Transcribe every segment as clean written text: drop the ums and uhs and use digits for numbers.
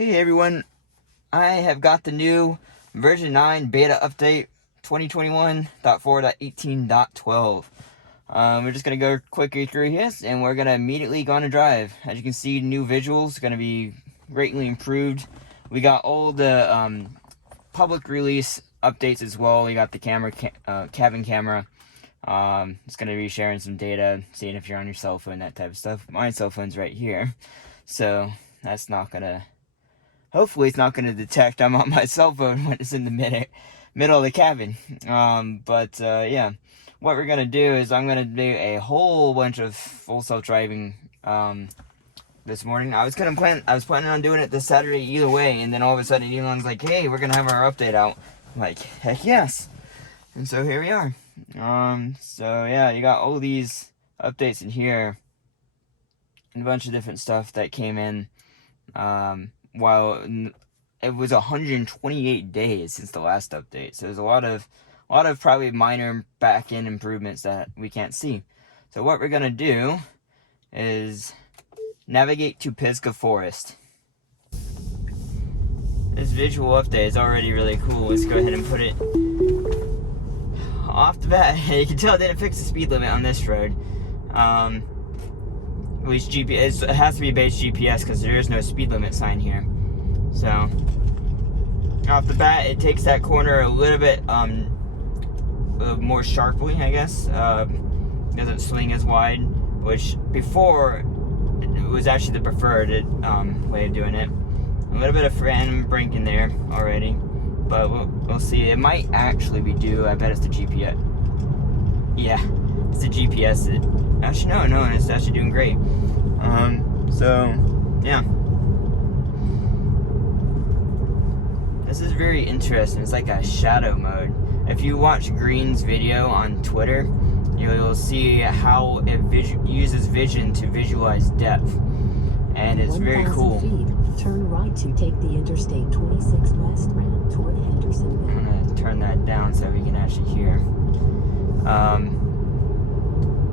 Hey everyone, I have got the new version 9 beta update 2021.4.18.12. We're just going to go quickly through this and we're going to immediately go on a drive. As you can see, new visuals going to be greatly improved. We got all the public release updates as well. We got the cabin camera. It's going to be sharing some data, seeing if you're on your cell phone, that type of stuff. My cell phone's right here, so that's not going to... Hopefully it's not going to detect I'm on my cell phone when it's in the middle of the cabin. Yeah, what we're going to do is I'm going to do a whole bunch of full self-driving this morning. I was planning on doing it this Saturday either way, and then all of a sudden Elon's like, hey, we're going to have our update out. I'm like, heck yes. And so here we are. So yeah, you got all these updates in here and a bunch of different stuff that came in. While it was 128 days since the last update, so there's a lot of probably minor back-end improvements that we can't see. So what we're gonna do is navigate to Pisgah Forest. This visual update is already really cool. Let's go ahead and put it off the bat. You can tell it didn't fix the speed limit on this road. At least GPS, it has to be base GPS because there is no speed limit sign here. So off the bat, it takes that corner a little bit more sharply, I guess. Doesn't swing as wide, which before it was actually the preferred way of doing it. A little bit of random braking there already, but we'll see. It might actually be due. I bet it's the GPS. Yeah, it's the GPS. Actually, no, it's actually doing great. So, yeah. This is very interesting. It's like a shadow mode. If you watch Green's video on Twitter, you'll see how it uses vision to visualize depth. And it's very cool. Feet, turn right to take the Interstate 26 West route toward Hendersonville. I'm going to turn that down so we can actually hear.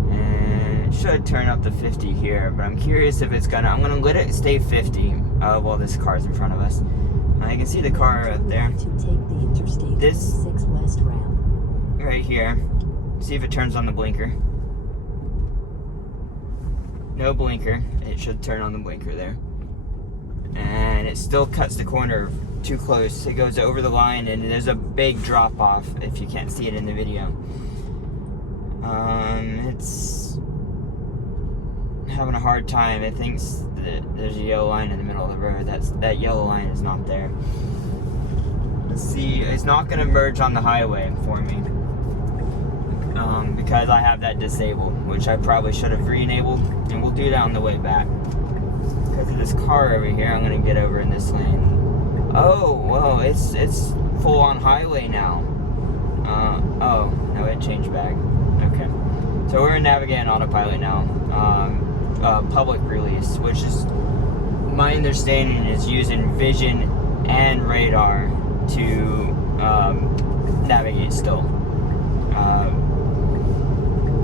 And it should turn up to 50 here, but I'm curious if it's I'm gonna let it stay 50 while this car's in front of us. I can see the car up there. To take the Interstate 26 West route. Right here. See if it turns on the blinker. No blinker. It should turn on the blinker there. And it still cuts the corner too close. It goes over the line and there's a big drop off if you can't see it in the video. It's having a hard time. It thinks that there's a yellow line in the middle of the road. That yellow line is not there. Let's see. It's not going to merge on the highway for me because I have that disabled, which I probably should have re-enabled, and we'll do that on the way back. Because of this car over here, I'm going to get over in this lane. Oh, whoa! It's full on highway now. Oh no, it changed back. Okay, so we're in Navigate and Autopilot now. Public release, which is, my understanding, is using vision and radar to navigate still.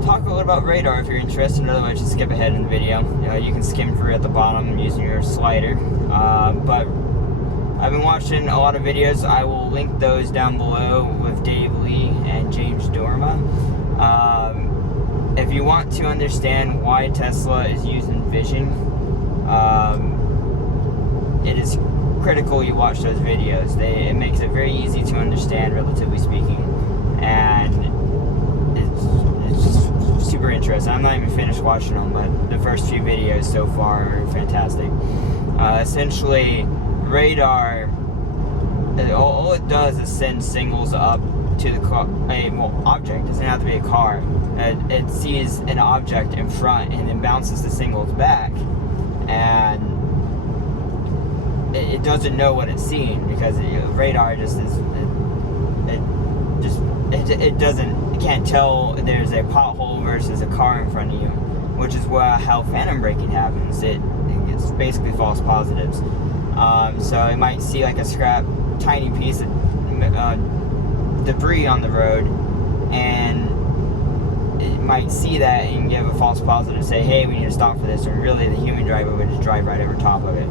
Talk a little about radar if you're interested, otherwise just skip ahead in the video. You can skim through at the bottom using your slider. But I've been watching a lot of videos. I will link those down below with Dave Lee and James Douma. If you want to understand why Tesla is using vision, it is critical you watch those videos. It makes it very easy to understand, relatively speaking, and it's just super interesting. I'm not even finished watching them, but the first few videos so far are fantastic. Essentially, radar, all it does is send signals up to the car, object. It doesn't have to be a car. It sees an object in front and then bounces the signals back, and it doesn't know what it's seeing because radar just is. It can't tell there's a pothole versus a car in front of you, which is how phantom braking happens. It's basically false positives. So it might see like a tiny piece of debris on the road, and it might see that and give a false positive, say, hey, we need to stop for this, and really the human driver would just drive right over top of it.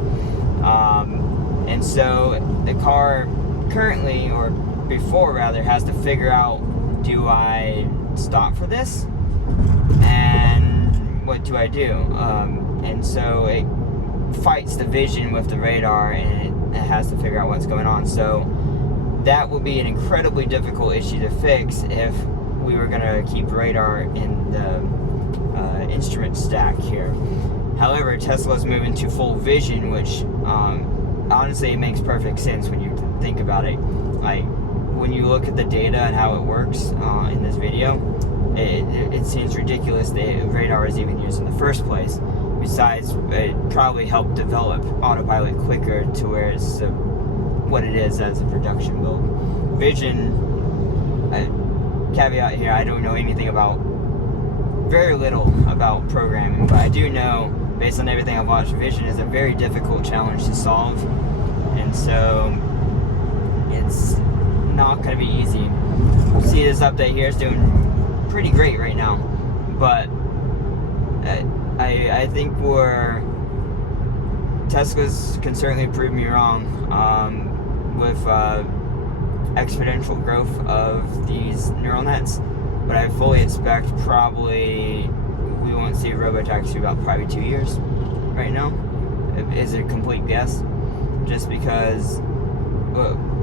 And so the car currently, or before rather, has to figure out, do I stop for this? And what do I do? And so it fights the vision with the radar, and it has to figure out what's going on. So that will be an incredibly difficult issue to fix if we were going to keep radar in the instrument stack here. However, Tesla's moving to full vision, which honestly, it makes perfect sense when you think about it. Like, when you look at the data and how it works in this video, it seems ridiculous that radar is even used in the first place. Besides, it probably helped develop autopilot quicker to where it's what it is as a production build. Vision, caveat here, I don't know anything about, very little about programming, but I do know, based on everything I've watched, vision is a very difficult challenge to solve, and so it's not going to be easy. See, this update here is doing pretty great right now, but I think Tesla's can certainly prove me wrong with exponential growth of these neural nets, but I fully expect probably we won't see a robotaxi about probably 2 years right now. Is it a complete guess? Just because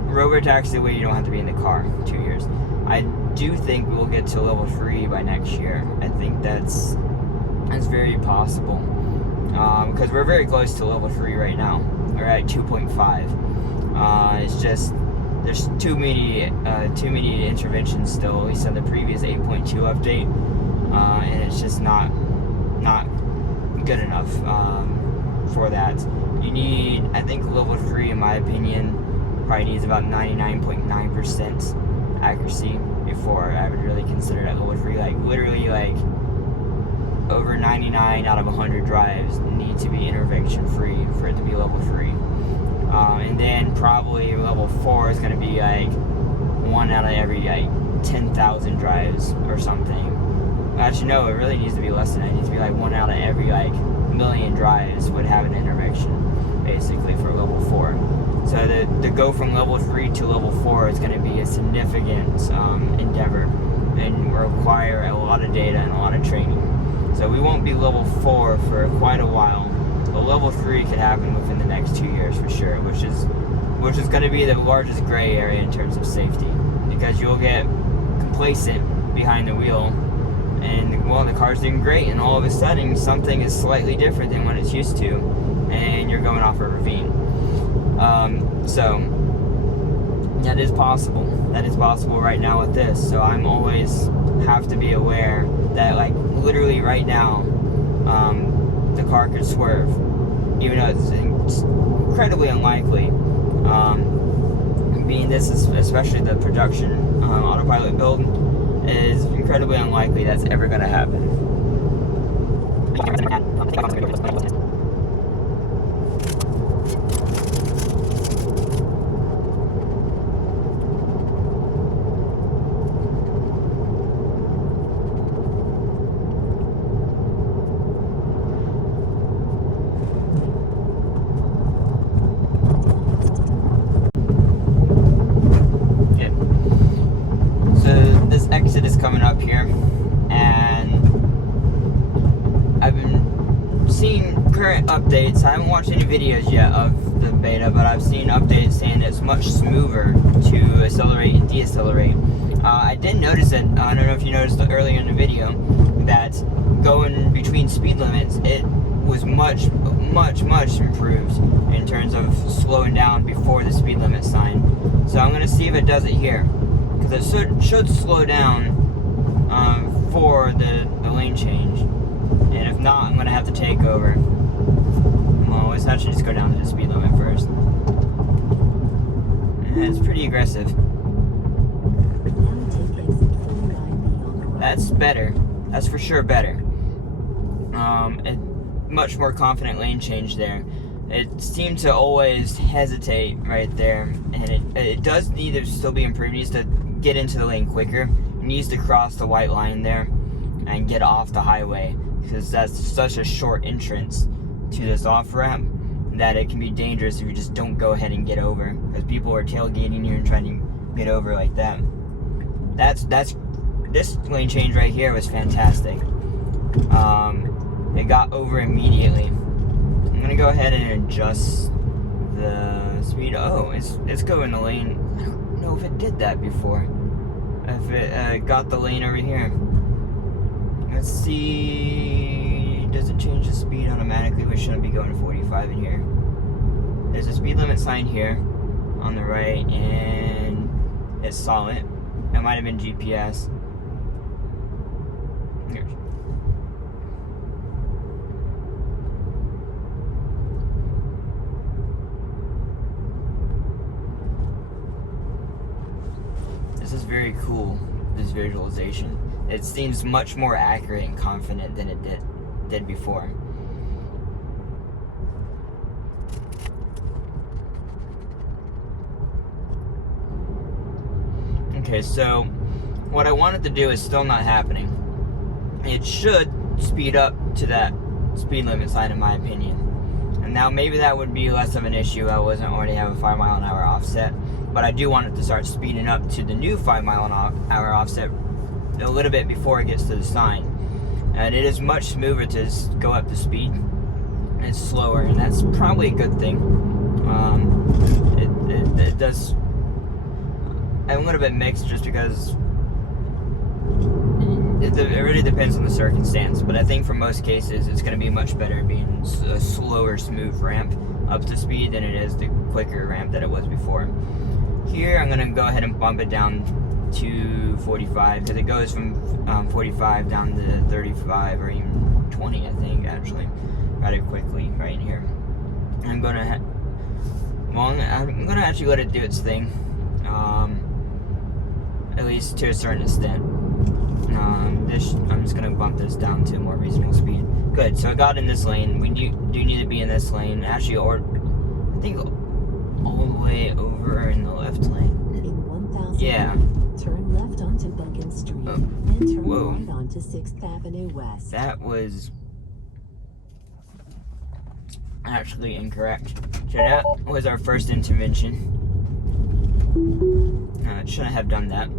robotaxi, the way you don't have to be in the car 2 years. I do think we'll get to level 3 by next year. I think that's very possible, because we're very close to level 3 right now. We're at 2.5. It's just there's too many interventions still, at least on the previous 8.2 update, and it's just not good enough for that. You need, I think level 3, in my opinion, probably needs about 99.9% accuracy before I would really consider that level 3. Like, literally, like, over 99 out of 100 drives need to be intervention free for it to be level 3. And then probably level 4 is going to be like 1 out of every 10,000 drives or something. Actually, no, it really needs to be less than that. It needs to be like 1 out of every million drives would have an intervention, basically, for level 4. So to go from level 3 to level 4 is going to be a significant endeavor and require a lot of data and a lot of training. So we won't be level 4 for quite a while, but level 3 could happen within the next 2 years for sure, which is going to be the largest gray area in terms of safety, because you'll get complacent behind the wheel, and well, the car's doing great, and all of a sudden something is slightly different than what it's used to, and you're going off a ravine. So that is possible. That is possible right now with this. So I'm always have to be aware that, like, literally right now, the car could swerve, even though it's incredibly unlikely. Being this is, especially the production autopilot build, is incredibly unlikely that's ever going to happen. Exit is coming up here, and I've been seeing current updates. I haven't watched any videos yet of the beta, but I've seen updates saying it's much smoother to accelerate and decelerate. I did notice it, I don't know if you noticed earlier in the video, that going between speed limits, it was much improved in terms of slowing down before the speed limit sign. So I'm going to see if it does it here, because it should slow down for the lane change, and if not, I'm going to have to take over. Well, let's actually just go down to the speed limit first. And it's pretty aggressive. That's better. That's for sure better. Much more confident lane change there. It seemed to always hesitate right there, and it does need to still be improved. It needs to get into the lane quicker. It needs to cross the white line there and get off the highway, because that's such a short entrance to this off-ramp. that it can be dangerous if you just don't go ahead and get over, because people are tailgating you and trying to get over like that. This lane change right here was fantastic. It got over immediately. I'm gonna go ahead and adjust the speed. Oh, it's going the lane. I don't know if it did that before. If it got the lane over here. Let's see. Does it change the speed automatically? We shouldn't be going 45 in here. There's a speed limit sign here on the right, and it saw it. It might have been GPS. Here. This is very cool, this visualization. It seems much more accurate and confident than it did before. Okay, so what I wanted to do is still not happening. It should speed up to that speed limit sign, in my opinion. And now maybe that would be less of an issue. I wasn't already have a 5-mile-an-hour offset, but I do want it to start speeding up to the new 5-mile-an-hour offset a little bit before it gets to the sign. And it is much smoother to go up to speed. It's slower, and that's probably a good thing. It does. I'm a little bit mixed just because it really depends on the circumstance, but I think for most cases it's going to be much better being a slower, smooth ramp up to speed than it is the quicker ramp that it was before. Here I'm going to go ahead and bump it down to 45, because it goes from 45 down to 35 or even 20, I think, actually, rather quickly right here. I'm going to I'm going to actually let it do its thing, at least to a certain extent. I'm just going to bump this down to a more reasonable speed. Good, so I got in this lane. We do need to be in this lane, actually, or I think all the way over in the left lane. In 1,000 Yeah. turn left onto Bunkin Street, and turn Whoa. right onto 6th Avenue West. That was actually incorrect. So that was our first intervention. It shouldn't have done that.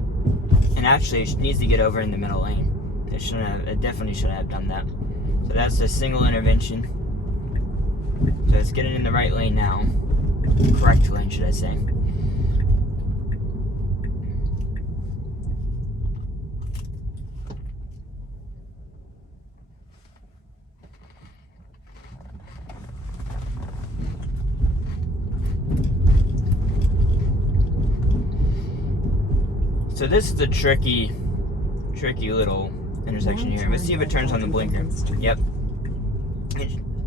And actually, it needs to get over in the middle lane. It definitely shouldn't have done that. So that's a single intervention. So it's getting in the right lane now. Correct lane, should I say. So this is a tricky little intersection here. Let's see if it turns on the blinker. Yep.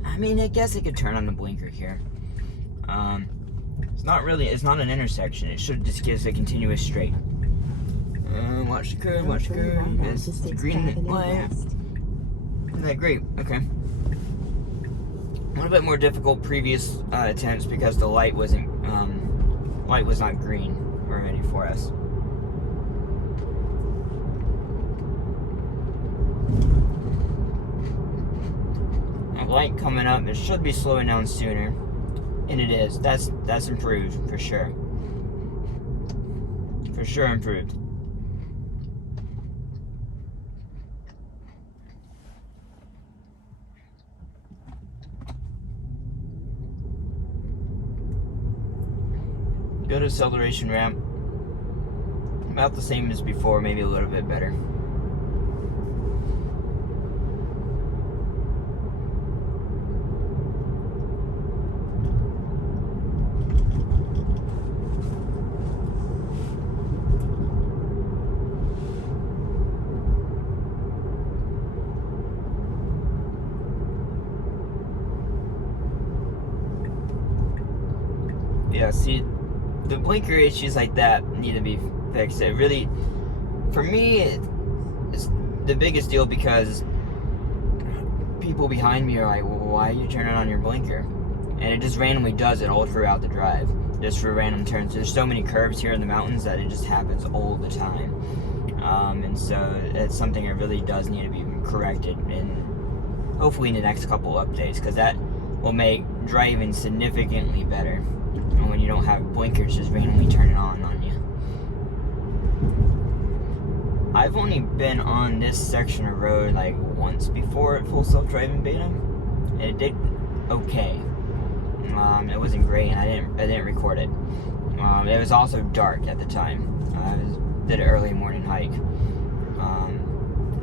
I guess it could turn on the blinker here. It's not an intersection. It should just give us a continuous straight. Watch the curve, watch the curve. It's the green light. Isn't that great? Okay. A little bit more difficult previous attempts because the light was not green already for us. Light coming up, it should be slowing down sooner, and it is. That's improved for sure. For sure improved. Good acceleration ramp. About the same as before, maybe a little bit better. Yeah, see, the blinker issues like that need to be fixed. It really, for me, it's the biggest deal because people behind me are like, well, why are you turning on your blinker? And it just randomly does it all throughout the drive, just for random turns. There's so many curves here in the mountains that it just happens all the time. And so it's something that really does need to be corrected, and hopefully in the next couple updates, because that will make driving significantly better. And when you don't have blinkers just randomly turning on you. I've only been on this section of road like once before at full self-driving beta, and it did okay. It wasn't great, and I didn't record it. It was also dark at the time. I did an early morning hike,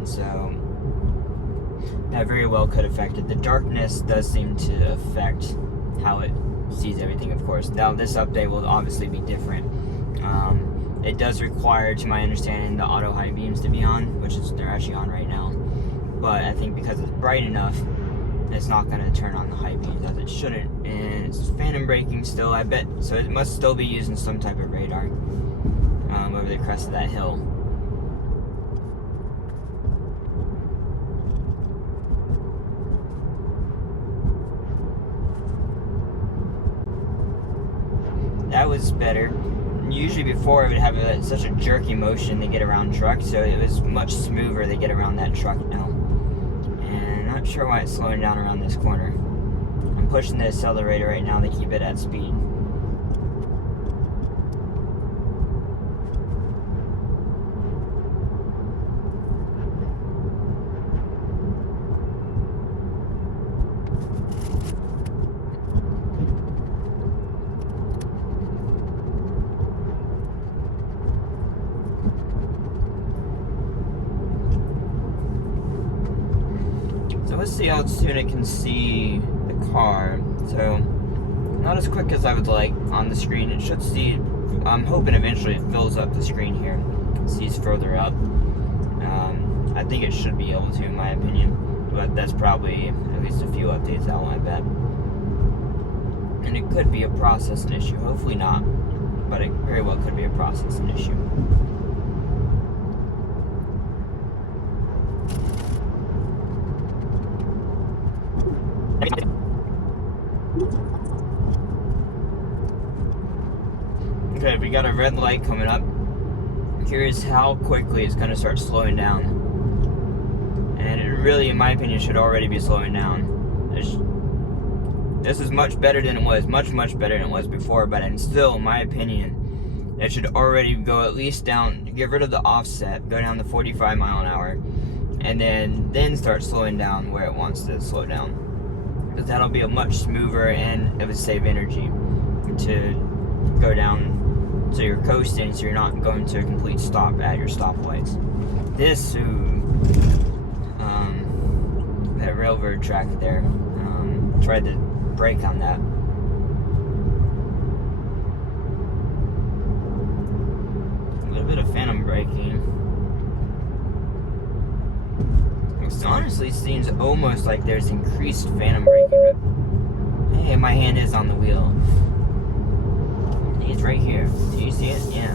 so that very well could affect it. The darkness does seem to affect how it sees everything, of course. Now this update will obviously be different. It does require, to my understanding, the auto high beams to be on, which is they're actually on right now. But I think because it's bright enough, it's not going to turn on the high beams as it shouldn't. And it's phantom braking still, I bet. So it must still be using some type of radar over the crest of that hill. That was better. Usually before it would have such a jerky motion to get around trucks, so it was much smoother to get around that truck now. And not sure why it's slowing down around this corner. I'm pushing the accelerator right now to keep it at speed. So let's see how soon it can see the car. So not as quick as I would like on the screen. It should see, I'm hoping eventually it fills up the screen here, sees further up. I think it should be able to, in my opinion, but that's probably at least a few updates out, I bet. And it could be a processing issue, hopefully not, but it very well could be a processing issue. Okay, we got a red light coming up. I'm curious how quickly it's going to start slowing down. And it really, in my opinion, should already be slowing down. This is much better than it was, much better than it was before, but still, in my opinion, it should already go at least down, get rid of the offset, go down to 45 mile an hour, and then start slowing down where it wants to slow down. Because that'll be a much smoother and it would save energy to go down so you're coasting, so you're not going to a complete stop at your stoplights. This, that railroad track there, tried to brake on that. A little bit of phantom braking. It honestly seems almost like there's increased phantom braking. Hey, my hand is on the wheel. It's right here. Do you see it? Yeah.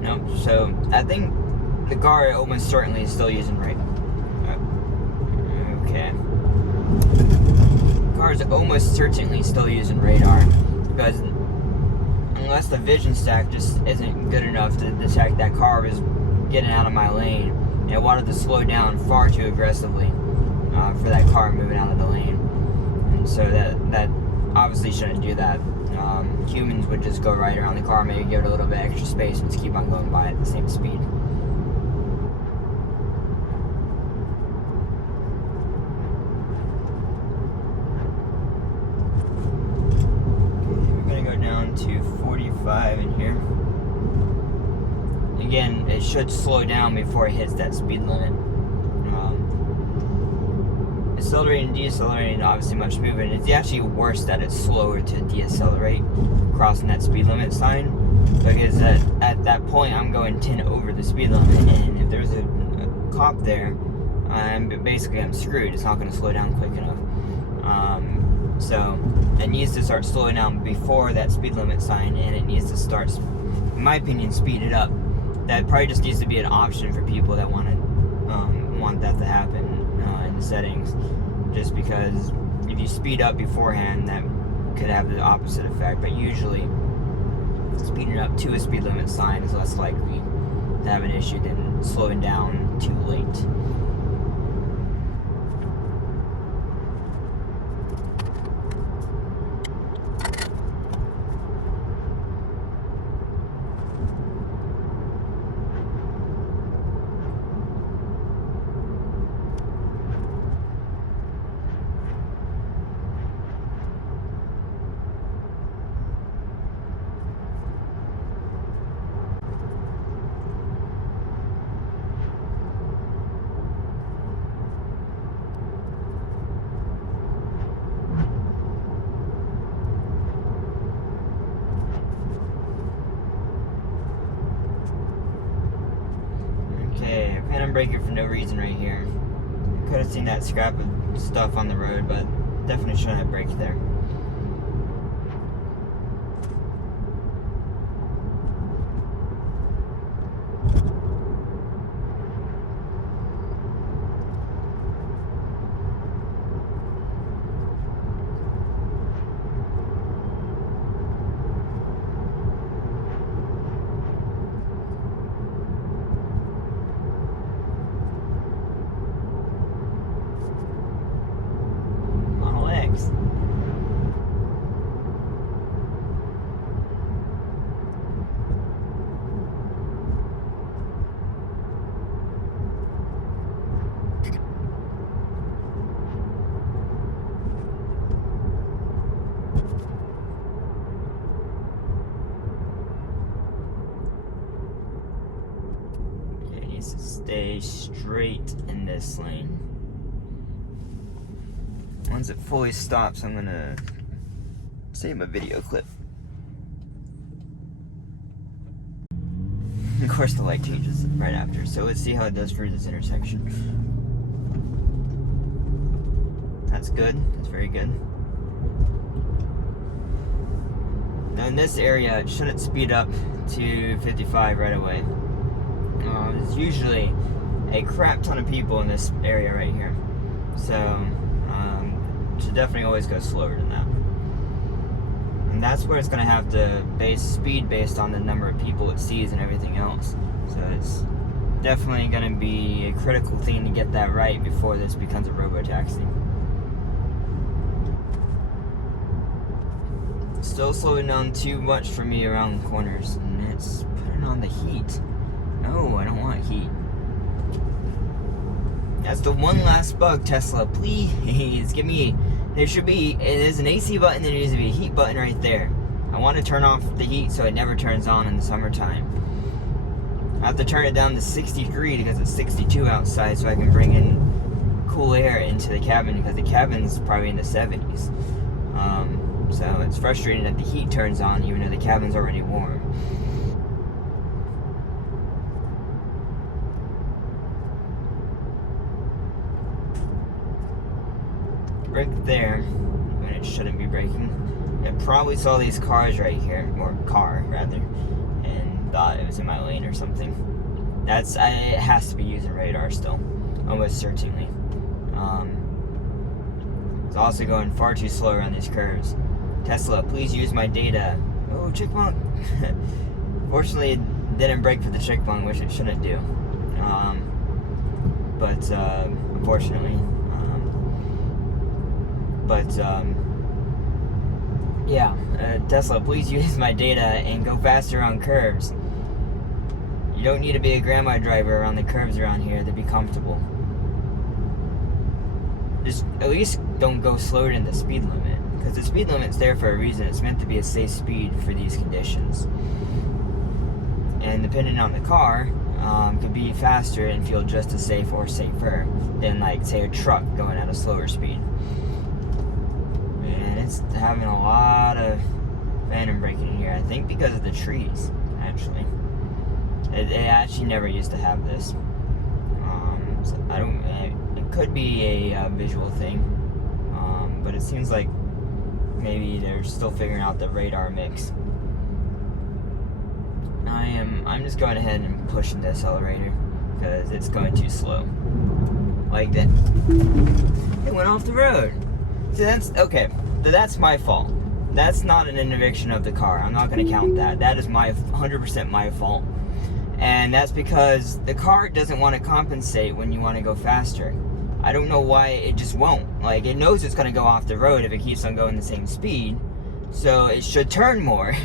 Nope. So I think the car almost certainly is still using radar. Okay. The car is almost certainly still using radar because unless the vision stack just isn't good enough to detect that car was getting out of my lane, and it wanted to slow down far too aggressively for that car moving out of the lane. And so that obviously shouldn't do that. Humans would just go right around the car, maybe give it a little bit extra space and just keep on going by at the same speed. To 45 in here. Again, it should slow down before it hits that speed limit. Accelerating and decelerating obviously much smoother, and it's actually worse that it's slower to decelerate crossing that speed limit sign, because at that point I'm going 10 over the speed limit, and if there's a cop there, I'm screwed. It's not going to slow down quick enough. So it needs to start slowing down before that speed limit sign, and it needs to start, in my opinion, speed it up. That probably just needs to be an option for people that want that to happen in the settings, just because if you speed up beforehand, that could have the opposite effect. But usually, speeding up to a speed limit sign is less likely to have an issue than slowing down too late. Okay, phantom braking for no reason right here. Could have seen that scrap of stuff on the road, but definitely shouldn't have braked there. Model X. Okay, it needs to stay straight in this lane. Once it fully stops, I'm gonna save a video clip. Of course, the light changes right after, so let's see how it does for this intersection. That's good. That's very good. Now in this area, it shouldn't speed up to 55 right away. There's usually a crap ton of people in this area right here, so should definitely always go slower than that. And that's where it's going to have to base speed based on the number of people it sees and everything else. So it's definitely going to be a critical thing to get that right before this becomes a robo-taxi. Still slowing down too much for me around corners, and it's putting on the heat. No, I don't want heat. That's the one last bug, Tesla. Please give me. There's an AC button, there needs to be a heat button right there. I want to turn off the heat so it never turns on in the summertime. I have to turn it down to 63 because it's 62 outside, so I can bring in cool air into the cabin because the cabin's probably in the 70s. So it's frustrating that the heat turns on even though the cabin's already warm. Brake there when it shouldn't be braking. It probably saw these cars right here, or car rather, and thought it was in my lane or something. It has to be using radar still, almost certainly. It's also going far too slow around these curves. Tesla, please use my data. Oh, chickbunk. Fortunately, it didn't brake for the chickbunk, which it shouldn't do. But unfortunately. Tesla, please use my data and go faster on curves. You don't need to be a grandma driver around the curves around here to be comfortable. Just at least don't go slower than the speed limit, because the speed limit's there for a reason. It's meant to be a safe speed for these conditions. And depending on the car, could be faster and feel just as safe or safer than, like, say, a truck going at a slower speed. And it's having a lot of phantom braking in here, I think because of the trees, actually. It actually never used to have this. So it could be a visual thing, but it seems like maybe they're still figuring out the radar mix. I'm just going ahead and pushing the accelerator because it's going too slow. Like that. It went off the road. So that's okay. So that's my fault. That's not an interdiction of the car. I'm not going to count that. That is my 100% my fault. And that's because the car doesn't want to compensate when you want to go faster. I don't know why it just won't. Like, it knows it's going to go off the road if it keeps on going the same speed. So it should turn more.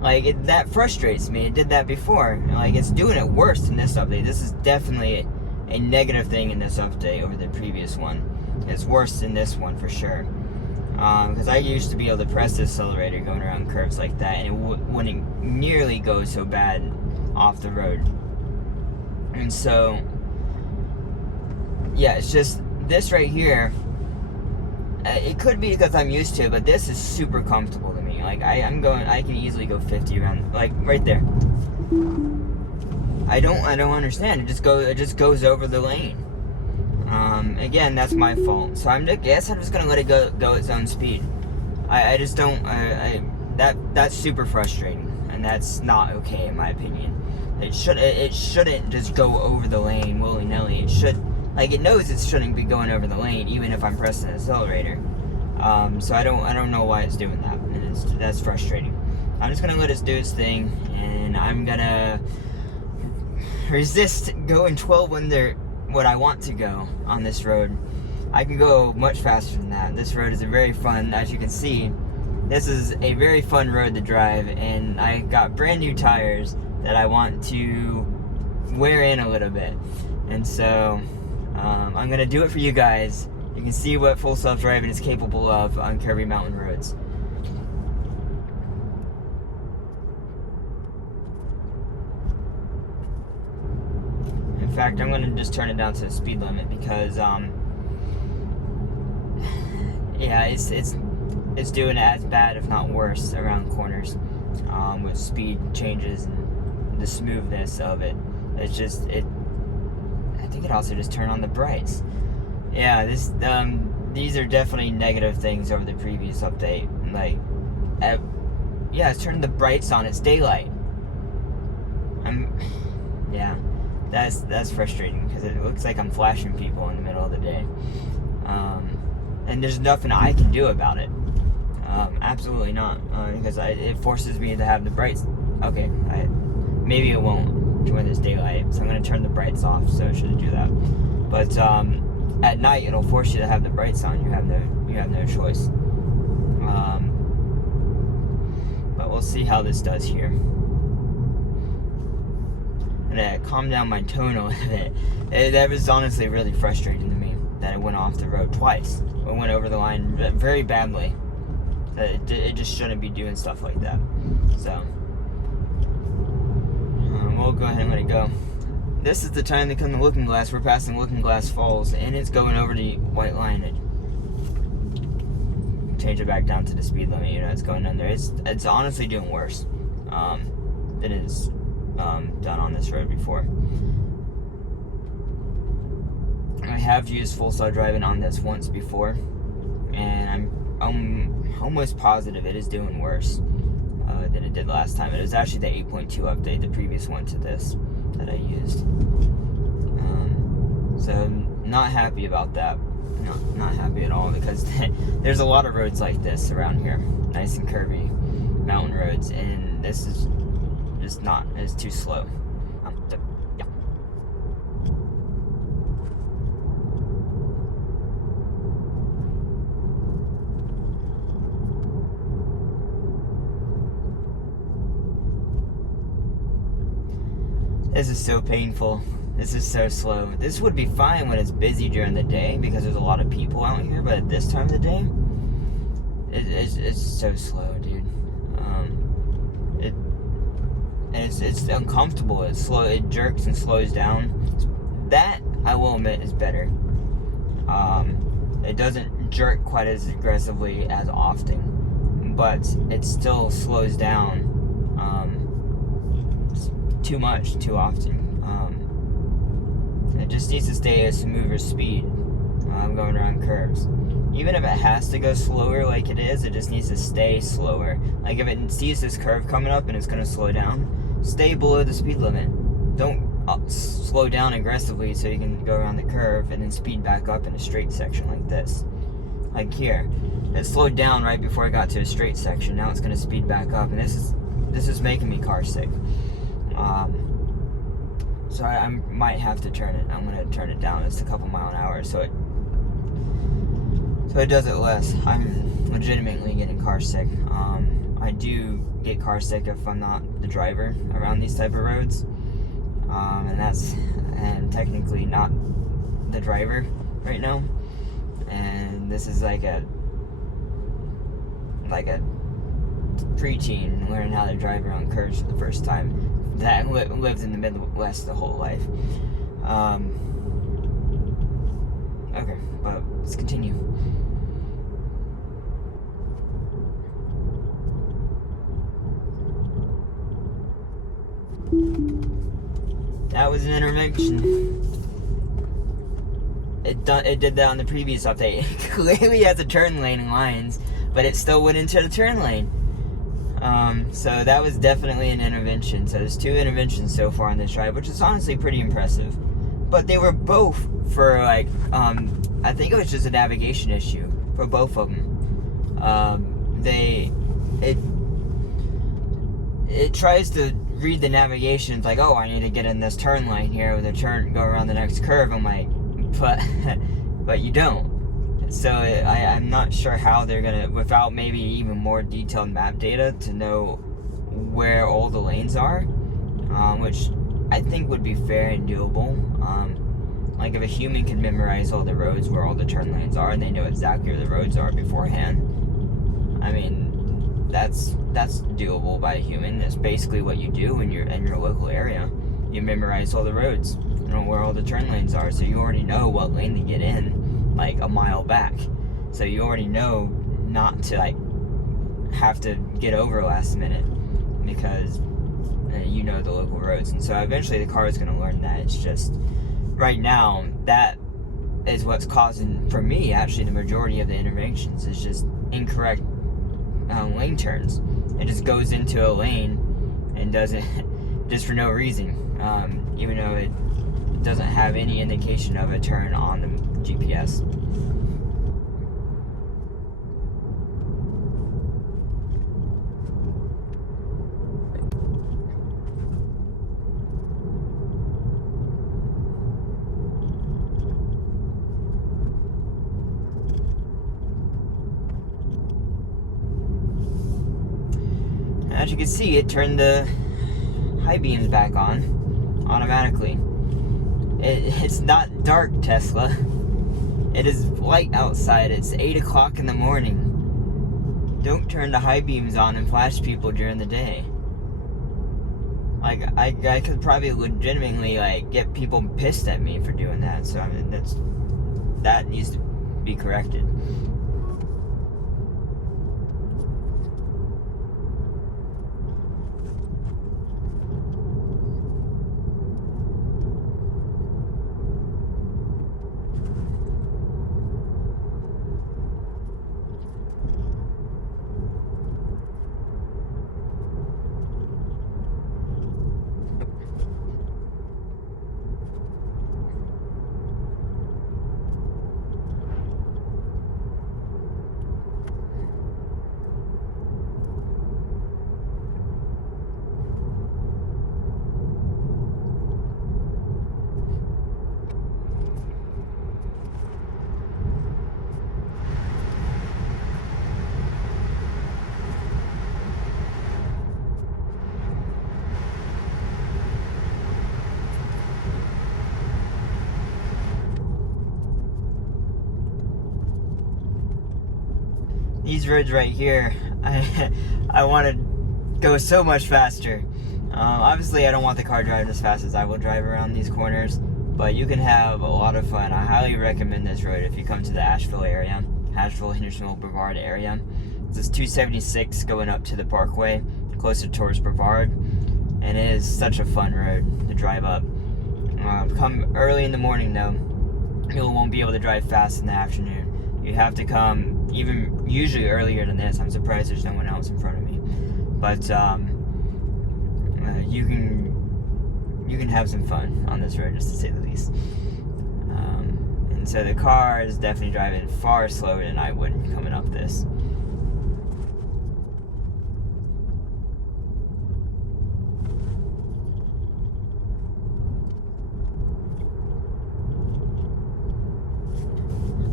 Like, that frustrates me. It did that before. Like, it's doing it worse in this update. This is definitely a negative thing in this update over the previous one. It's worse in this one for sure. Because I used to be able to press the accelerator going around curves like that, and it wouldn't nearly go so bad off the road. And so, yeah, it's just this right here. It could be because I'm used to it, but this is super comfortable to me. Like, I can easily go 50 around, like right there. I don't understand. It just goes over the lane. Again, that's my fault. So I guess I'm just gonna let it go its own speed. I just don't. That's super frustrating, and that's not okay in my opinion. It shouldn't just go over the lane willy nilly. It should. Like, it knows it shouldn't be going over the lane, even if I'm pressing the accelerator. So I don't know why it's doing that, and that's frustrating. I'm just gonna let it do its thing, and I'm gonna resist going 12 when what I want to go on this road. I can go much faster than that. This road is a very fun, as you can see, this is a very fun road to drive, and I got brand new tires that I want to wear in a little bit, and so I'm gonna do it for you guys. You can see what full self-driving is capable of on curvy mountain roads. In fact, I'm gonna just turn it down to the speed limit because yeah, it's doing as bad, if not worse, around corners with speed changes and the smoothness of it. It's just I think it also just turned on the brights. Yeah, these are definitely negative things over the previous update. Like, yeah, it's turning the brights on. It's daylight. Yeah, that's frustrating because it looks like I'm flashing people in the middle of the day, and there's nothing I can do about it. Absolutely not, because it forces me to have the brights. Okay, maybe it won't when it's daylight, so I'm gonna turn the brights off. So it shouldn't do that. But at night, it'll force you to have the brights on. You have no choice. But we'll see how this does here. I'm gonna calm down my tone a little bit. That was honestly really frustrating to me that it went off the road twice. It went over the line very badly. It just shouldn't be doing stuff like that. So we'll go ahead and let it go. This is the time to come to Looking Glass. We're passing Looking Glass Falls, and it's going over the white line. Change it back down to the speed limit. You know, it's going under. It's honestly doing worse than it's done on this road before. I have used full self driving on this once before, and I'm almost positive it is doing worse than it did last time. It was actually the 8.2 update, the previous one to this, that I used. So I'm not happy about that. Not happy at all, because there's a lot of roads like this around here, nice and curvy mountain roads, and this is just not. It's too slow. Yeah. This is so painful. This is so slow. This would be fine when it's busy during the day because there's a lot of people out here, but at this time of the day, it's so slow, dude. It's uncomfortable. It's slow. It jerks and slows down. That, I will admit, is better. It doesn't jerk quite as aggressively as often, but it still slows down too much, too often. It just needs to stay at a smoother speed going around curves. Even if it has to go slower like it is, it just needs to stay slower. Like if it sees this curve coming up and it's going to slow down, stay below the speed limit. Don't slow down aggressively so you can go around the curve and then speed back up in a straight section like this. like here. It slowed down right before I got to a straight section. Now it's going to speed back up, and this is making me car sick. So I might have to turn it. I'm going to turn it down. It's a couple mile an hour, so it does it less. I'm legitimately getting car sick. I do get car sick if I'm not the driver around these type of roads, and technically not the driver right now. And this is like a preteen learning how to drive around curves for the first time that lived in the Midwest the whole life. Okay, but let's continue. That was an intervention. It did that on the previous update. It clearly has a turn lane in lines, but it still went into the turn lane. So that was definitely an intervention. So there's 2 interventions so far on this drive, which is honestly pretty impressive. But they were both for like, I think it was just a navigation issue for both of them. It tries to read the navigation. It's like, oh, I need to get in this turn lane here with a turn, go around the next curve. I'm like, but you don't. So I'm not sure how they're gonna, without maybe even more detailed map data to know where all the lanes are, which I think would be fair and doable. Like if a human can memorize all the roads where all the turn lanes are and they know exactly where the roads are beforehand, I mean, that's doable by a human. That's basically what you do when you're in your local area. You memorize all the roads, you know where all the turn lanes are, so you already know what lane to get in like a mile back. So you already know not to like have to get over last minute because you know the local roads. And so eventually the car is going to learn that. It's just right now that is what's causing, for me, actually the majority of the interventions is just incorrect lane turns. It just goes into a lane and does it just for no reason, even though it doesn't have any indication of a turn on the GPS. As you can see, it turned the high beams back on automatically. It's not dark, Tesla. It is light outside. It's 8 o'clock in the morning. Don't turn the high beams on and flash people during the day. Like, I could probably legitimately, like, get people pissed at me for doing that. So, I mean, that needs to be corrected. These roads right here, I want to go so much faster. Obviously, I don't want the car driving as fast as I will drive around these corners, but you can have a lot of fun. I highly recommend this road if you come to the Asheville area, Asheville, Hendersonville, Brevard area. This is 276 going up to the Parkway, closer towards Brevard, and it is such a fun road to drive up. Come early in the morning though, you won't be able to drive fast in the afternoon. You have to come even usually earlier than this. I'm surprised there's no one else in front of me. But you can have some fun on this road, just to say the least. And And so the car is definitely driving far slower than I would coming up this.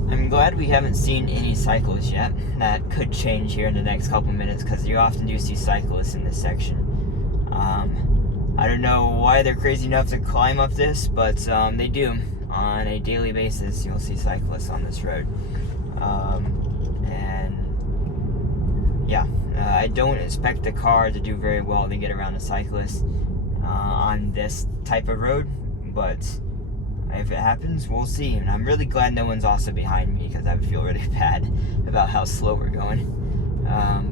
I'm glad we haven't seen any cyclists yet. That could change here in the next couple minutes because you often do see cyclists in this section. I don't know why they're crazy enough to climb up this, but they do. On a daily basis, you'll see cyclists on this road. And yeah, I don't expect the car to do very well to get around a cyclist on this type of road, but if it happens, we'll see. And I'm really glad no one's also behind me because I would feel really bad about how slow we're going.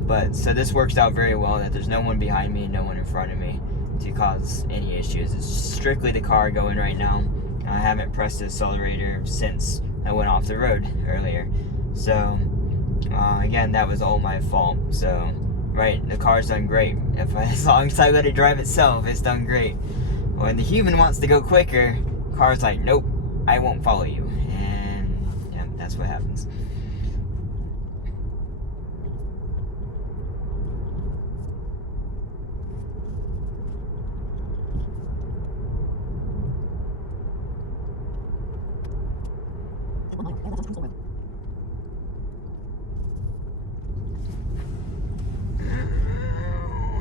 But so this works out very well that there's no one behind me and no one in front of me to cause any issues. It's strictly the car going right now. I haven't pressed the accelerator since I went off the road earlier. So again, that was all my fault. So right, the car's done great. As long as I let it drive itself, it's done great. When the human wants to go quicker, car's like, nope, I won't follow you. And yeah, that's what happens.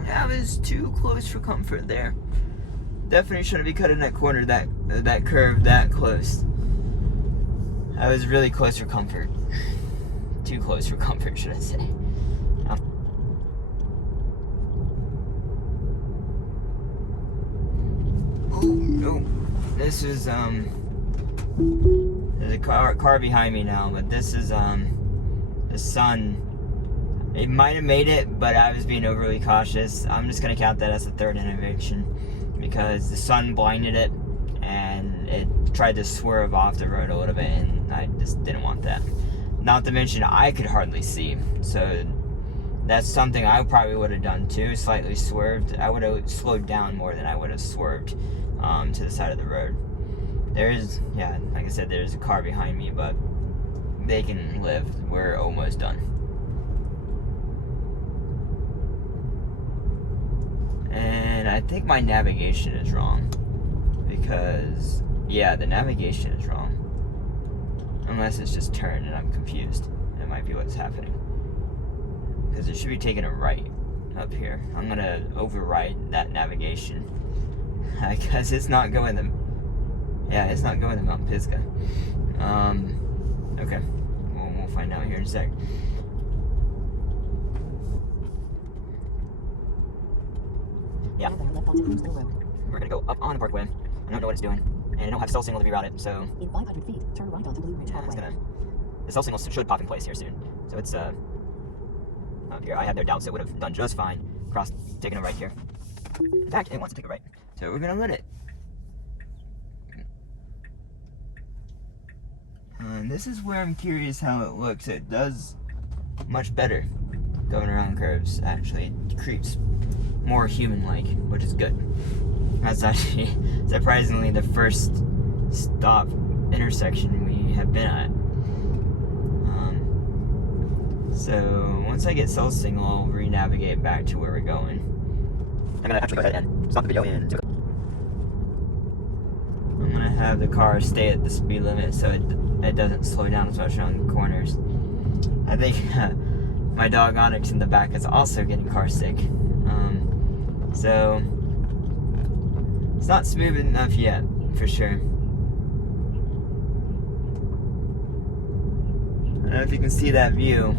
That was too close for comfort there. Definitely shouldn't be cutting that corner, that curve that close. I was really close for comfort. Too close for comfort, should I say. Oh no, this is there's a car behind me now, but this is the sun. It might have made it, but I was being overly cautious. I'm just gonna count that as a third intervention because the sun blinded it and it tried to swerve off the road a little bit, and I just didn't want that. Not to mention I could hardly see, so that's something I probably would have done too, slightly swerved. I would have slowed down more than I would have swerved to the side of the road. There's, yeah, like I said, there's a car behind me, but they can live. We're almost done. And I think my navigation is wrong. Because, yeah, the navigation is wrong. Unless it's just turned and I'm confused. That might be what's happening. Because it should be taking a right up here. I'm gonna override that navigation. Because it's not going to... Yeah, it's not going to Mount Pisgah. Okay. We'll find out here in a sec. Yeah. We're gonna go up on the parkway. I don't know what it's doing. And I don't have cell signal to reroute it, so... In 500 feet, turn right onto Blue Ridge Parkway. The cell signal should pop in place here soon. So it's, up here. I have no doubts it would have done just fine. Taking a right here. In fact, it wants to take a right. So we're gonna let it. And this is where I'm curious how it looks. It does much better going around curves, actually. It creeps more human-like, which is good. That's actually surprisingly the first stop intersection we have been at. So once I get cell signal, I'll re-navigate back to where we're going. I'm gonna actually go ahead and stop the video and I'm gonna have the car stay at the speed limit so it doesn't slow down, especially on corners. I think my dog Onyx in the back is also getting car sick. So it's not smooth enough yet, for sure. I don't know if you can see that view,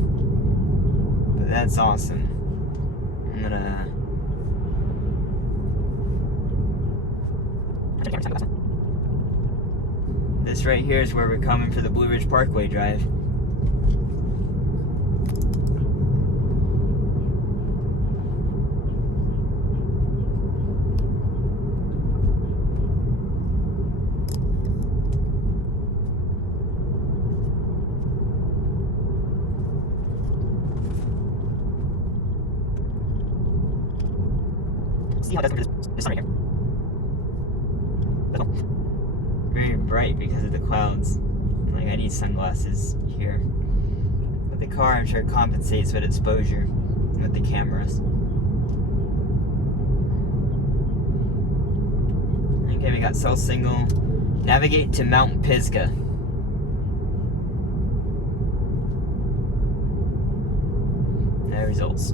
but that's awesome. I'm gonna... This right here is where we're coming for the Blue Ridge Parkway drive. See how it doesn't do this sun right here? Very bright because of the clouds. Like, I need sunglasses here. But the car, I'm sure, compensates with exposure with the cameras. Okay, we got cell signal. Navigate to Mount Pisgah. No results.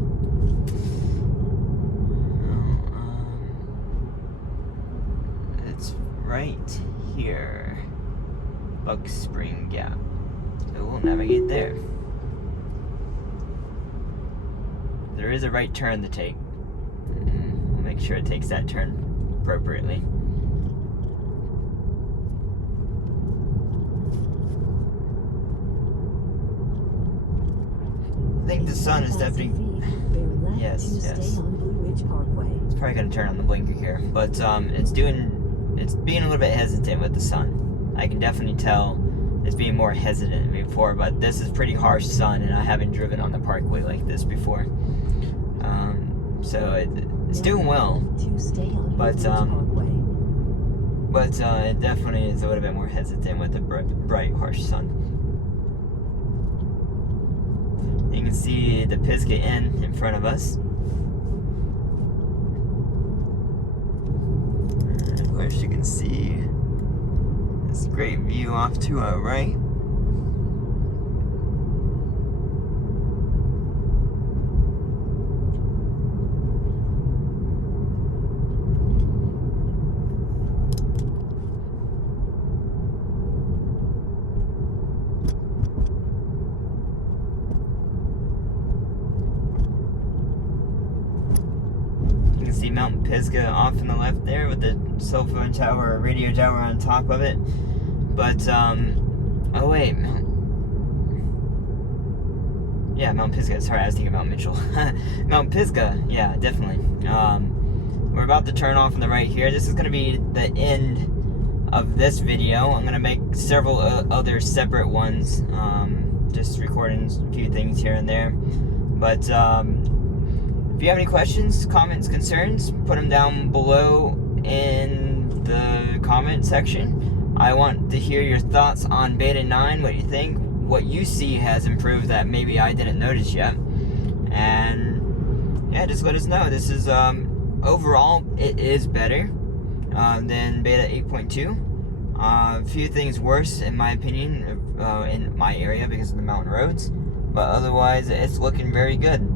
It's right here. Buck Spring Gap. So we'll navigate there. There is a right turn to take. We'll make sure it takes that turn appropriately. I think the sun is definitely. Yes. It's probably gonna turn on the blinker here, but it's being a little bit hesitant with the sun. I can definitely tell it's being more hesitant than before, but this is pretty harsh sun, and I haven't driven on the parkway like this before. So it's doing well, but it definitely is a little bit more hesitant with the bright, harsh sun. You can see the Pisgah Inn in front of us. And of course, you can see this great view off to our right. You can see Mount Pisgah off on the left there with the cell phone tower or radio tower on top of it. But, oh wait, Mount Pisgah. Sorry, I was thinking Mount Mitchell. Mount Pisgah, yeah, definitely. We're about to turn off on the right here. This is going to be the end of this video. I'm going to make several other separate ones, just recording a few things here and there. But, if you have any questions, comments, concerns, put them down below in the comment section. I want to hear your thoughts on Beta 9, what you think, what you see has improved that maybe I didn't notice yet. And yeah, just let us know. This is, overall, it is better than Beta 8.2. A few things worse, in my opinion, in my area because of the mountain roads. But otherwise, it's looking very good.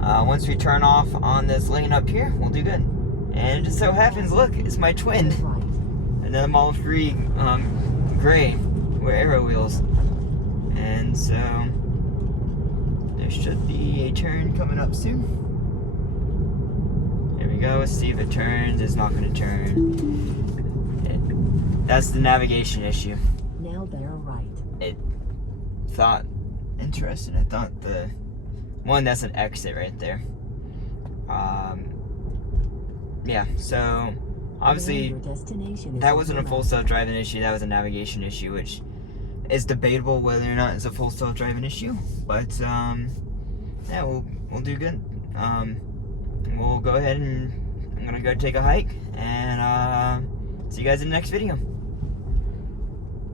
Once we turn off on this lane up here, we'll do good. And it just so happens, look, it's my twin. Another Model 3 gray with arrow wheels. And so, there should be a turn coming up soon. There we go, let's see if it turns. It's not going to turn. That's the navigation issue. Now they're right. It thought, interesting, I thought the one, that's an exit right there. Yeah, so obviously that wasn't a full self-driving issue, that was a navigation issue, which is debatable whether or not it's a full self-driving issue. But yeah, we'll do good. We'll go ahead and I'm gonna go take a hike and see you guys in the next video.